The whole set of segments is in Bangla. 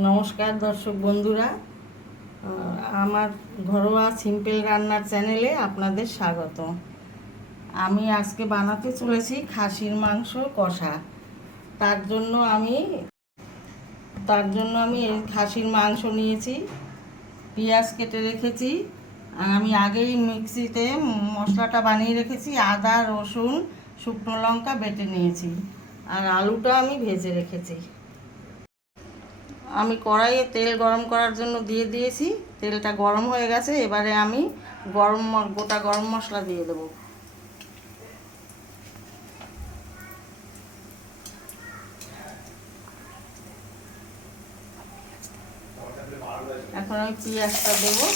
নমস্কার দর্শক বন্ধুরা, আমার ঘরোয়া সিম্পল রান্নার চ্যানেলে আপনাদের স্বাগত। আমি আজকে বানাতে চলেছি খাসির মাংস কষা। তার জন্য আমি এই খাসির মাংস নিয়েছি, পেঁয়াজ কেটে রেখেছি, আর আমি আগেই মিক্সিতে মশলাটা বানিয়ে রেখেছি। আদা, রসুন, শুকনো লঙ্কা বেটে নিয়েছি, আর আলুটা আমি ভেজে রেখেছি। আমি কড়াইয়ে তেল গরম করার জন্য দিয়ে দিয়েছি। তেলটা গরম হয়ে গেছে, এবারে আমি গোটা গরম মশলা দিয়ে দেবো। এখন আমি পেঁয়াজটা দেবো।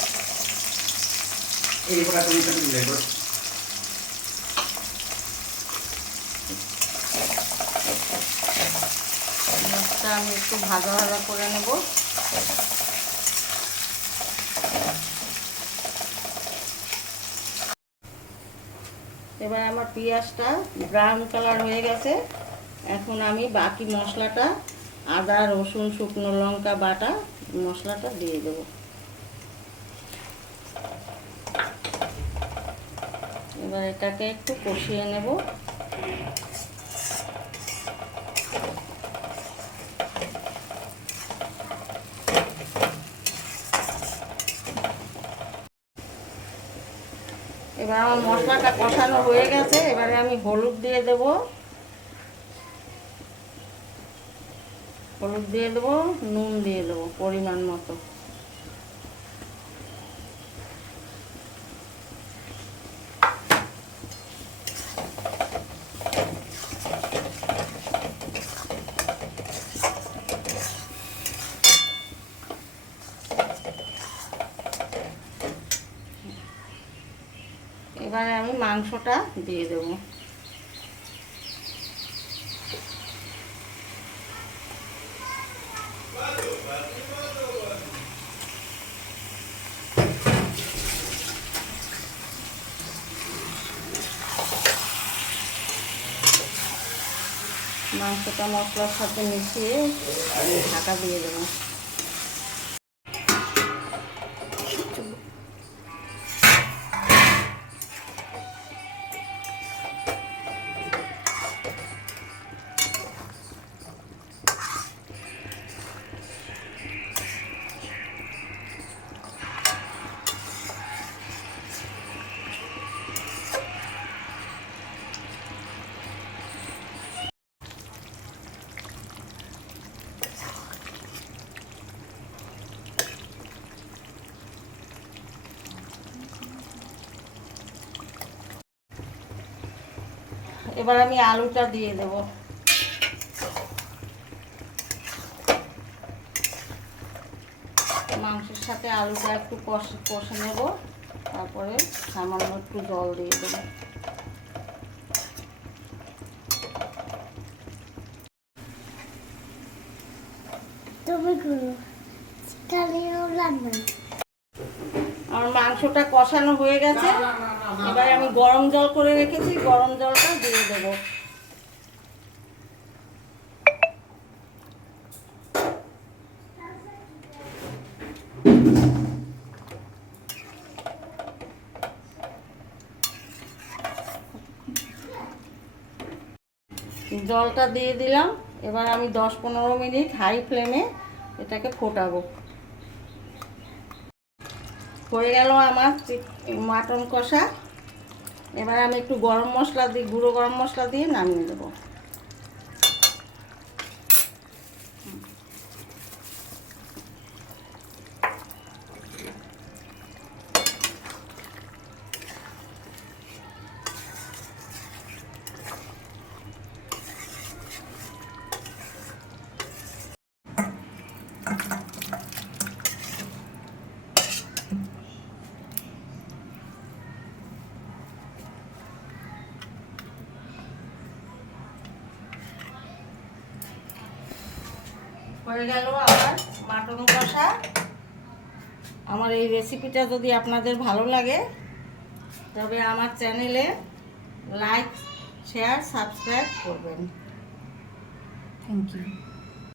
পেঁয়াজটা আমি একটু ভাজা ভাজা করে নেব। এবার আমার পেঁয়াজটা ব্রাউন কালার হয়ে গেছে। এখন আমি বাকি মশলাটা, আদা, রসুন, শুকনো লঙ্কা বাটা মশলাটা দিয়ে দেবো। এবার এটাকে একটু কষিয়ে নেব। এবার আমার মশলাটা কষানো হয়ে গেছে, এবারে আমি হলুদ দিয়ে দেব। নুন দিয়ে দেবো পরিমাণ মতো। এবারে আমি মাংসটা দিয়ে দেবো। মাংসটা মশলার সাথে মিশিয়ে ঢাকা দিয়ে দেবো। এবার আমি আলুটা দিয়ে দেব। মাংসের সাথে আলুটা একটু কষে নেব, তারপরে সামান্য একটু জল দিয়ে দেবো। আমার মাংসটা কষানো হয়ে গেছে, এবারে আমি গরম জল করে রেখেছি, গরম জলটা দিয়ে দেবো। জলটা দিয়ে দিলাম। এবার আমি 10-15 মিনিট হাই ফ্লেমে এটাকে ফোটাবো। হয়ে গেল আমার মাটন কষা। এবার আমি একটু গুঁড়ো গরম মশলা দিয়ে নামিয়ে দেবো। হয়ে গেল আমার মাটন কষা। আমার এই রেসিপিটা যদি আপনাদের ভালো লাগে, তবে আমার চ্যানেলে লাইক, শেয়ার, সাবস্ক্রাইব করবেন। Thank you.